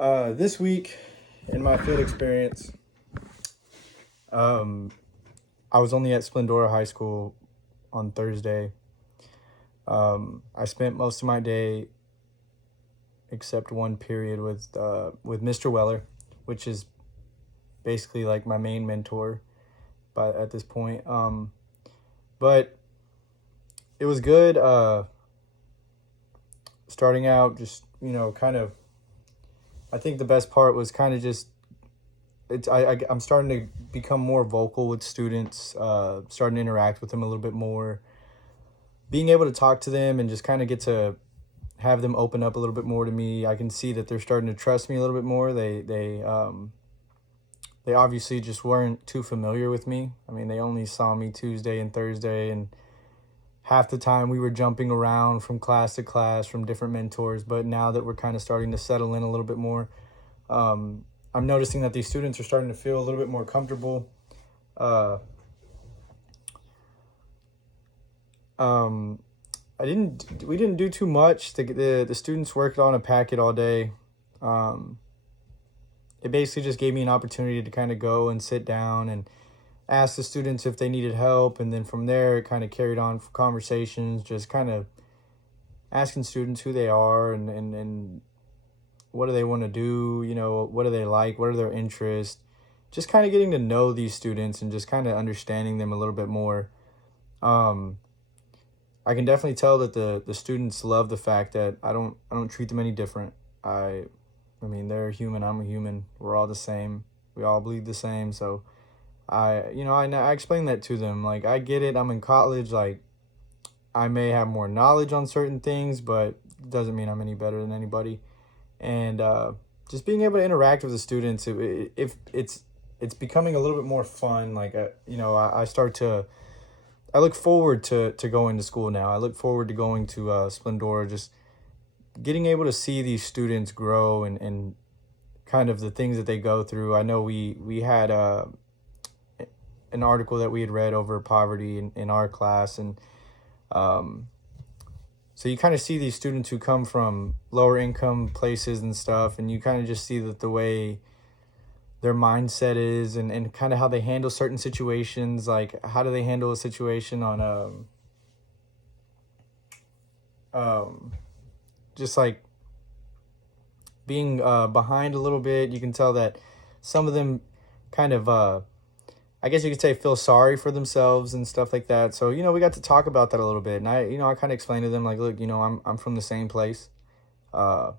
This week in my field experience, um, I was only at Splendora High School on Thursday. I spent most of my day, except one period, with Mr. Weller, which is basically like my main mentor, but at this point, but it was good. Starting out, just kind of. I think the best part was kind of just I'm starting to become more vocal with students, starting to interact with them a little bit more, being able to talk to them and just kind of get to have them open up a little bit more to me. I can see that they're starting to trust me a little bit more. They obviously just weren't too familiar with me. I mean, they only saw me Tuesday and Thursday, and half the time we were jumping around from class to class from different mentors. But now that we're kind of starting to settle in a little bit more, I'm noticing that these students are starting to feel a little bit more comfortable. Uh, um, we didn't do too much. The students worked on a packet all day. Um, it basically just gave me an opportunity to kind of go and sit down and ask the students if they needed help. And then from there, it kind of carried on for conversations, just kind of asking students who they are and what do they want to do, what do they like, what are their interests, just kind of getting to know these students and just kind of understanding them a little bit more. um, I can definitely tell that the students love the fact that I don't treat them any different. I mean, they're a human, I'm a human, we're all the same, we all bleed the same. So I explain that to them, like, I get it, I'm in college, like, I may have more knowledge on certain things, but it doesn't mean I'm any better than anybody. And just being able to interact with the students, if it's becoming a little bit more fun. Like, I look forward to going to school now. I look forward to going to Splendora, just getting able to see these students grow and kind of the things that they go through. I know we had an article that we had read over poverty in our class, and um, so you kind of see these students who come from lower income places and stuff, and you kind of just see that the way their mindset is, and kind of how they handle certain situations. Like, how do they handle a situation on um just like being behind a little bit. You can tell that some of them kind of I guess you could say feel sorry for themselves and stuff like that. So, we got to talk about that a little bit. And I kind of explained to them, like, look, I'm from the same place. Uh,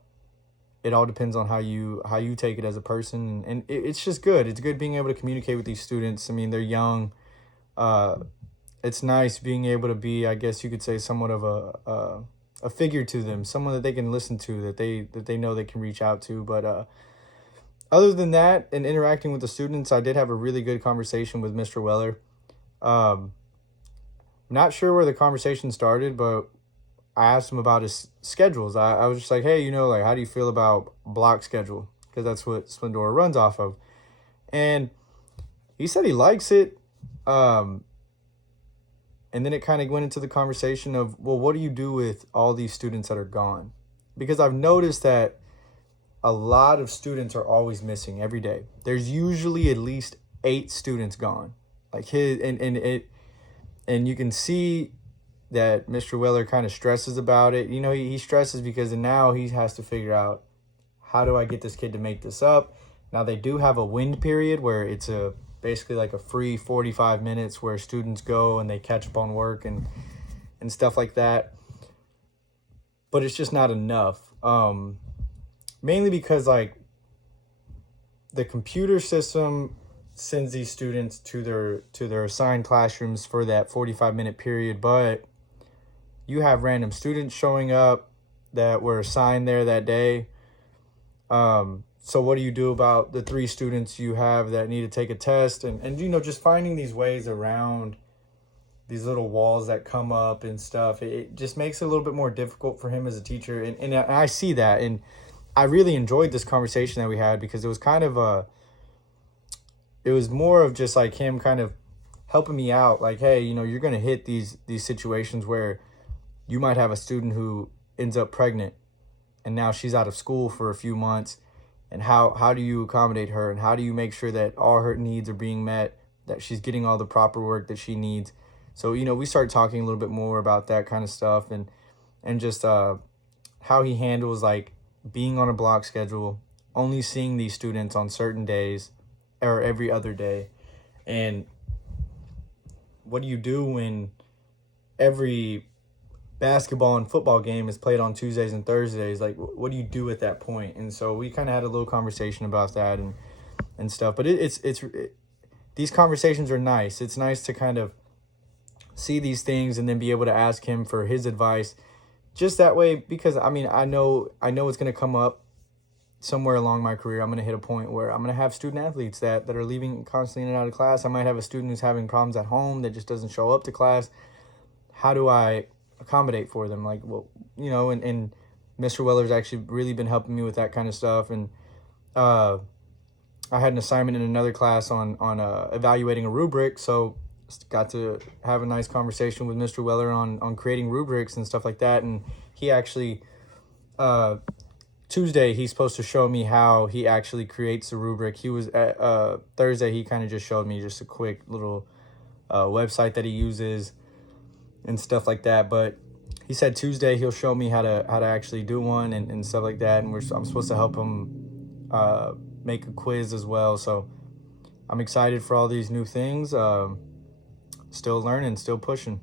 it all depends on how you take it as a person. And it's just good. It's good being able to communicate with these students. I mean, they're young. Uh, it's nice being able to be, I guess you could say, somewhat of a figure to them, someone that they can listen to, that they know they can reach out to. But other than that, and interacting with the students, I did have a really good conversation with Mr. Weller. Um, Not sure where the conversation started, but I asked him about his schedules. I was just like, hey, like, how do you feel about block schedule? Because that's what Splendora runs off of. And he said he likes it. Um, and then it kind of went into the conversation of, well, what do you do with all these students that are gone? Because I've noticed that a lot of students are always missing every day. There's usually at least 8 students gone. Like, and you can see that Mr. Weller kind of stresses about it. He stresses because now he has to figure out, how do I get this kid to make this up? Now, they do have a wind period where it's basically like a free 45 minutes where students go and they catch up on work and stuff like that. But it's just not enough. Mainly because, like, the computer system sends these students to their assigned classrooms for that 45-minute period, but you have random students showing up that were assigned there that day. So what do you do about the 3 students you have that need to take a test? And just finding these ways around these little walls that come up and stuff. It just makes it a little bit more difficult for him as a teacher. And I see that. And I really enjoyed this conversation that we had, because it was kind of it was more of just like him kind of helping me out. Like, hey, you're going to hit these situations where you might have a student who ends up pregnant, and now she's out of school for a few months, and how do you accommodate her, and how do you make sure that all her needs are being met, that she's getting all the proper work that she needs. So, we started talking a little bit more about that kind of stuff, and just how he handles like being on a block schedule, only seeing these students on certain days or every other day. And what do you do when every basketball and football game is played on Tuesdays and Thursdays? Like, what do you do at that point? And so we kind of had a little conversation about that and stuff. But these conversations are nice. It's nice to kind of see these things and then be able to ask him for his advice, just that way, because I mean, I know it's going to come up somewhere along my career. I'm going to hit a point where I'm going to have student athletes that are leaving constantly in and out of class. I might have a student who's having problems at home that just doesn't show up to class. How do I accommodate for them? Like, well, and Mr. Weller's actually really been helping me with that kind of stuff. And I had an assignment in another class on evaluating a rubric, so got to have a nice conversation with Mr. Weller on creating rubrics and stuff like that. And he actually, Tuesday, he's supposed to show me how he actually creates the rubric. He was at Thursday, he kind of just showed me just a quick little website that he uses and stuff like that. But he said Tuesday he'll show me how to actually do one and stuff like that. And I'm supposed to help him make a quiz as well. So I'm excited for all these new things. Still learning, still pushing.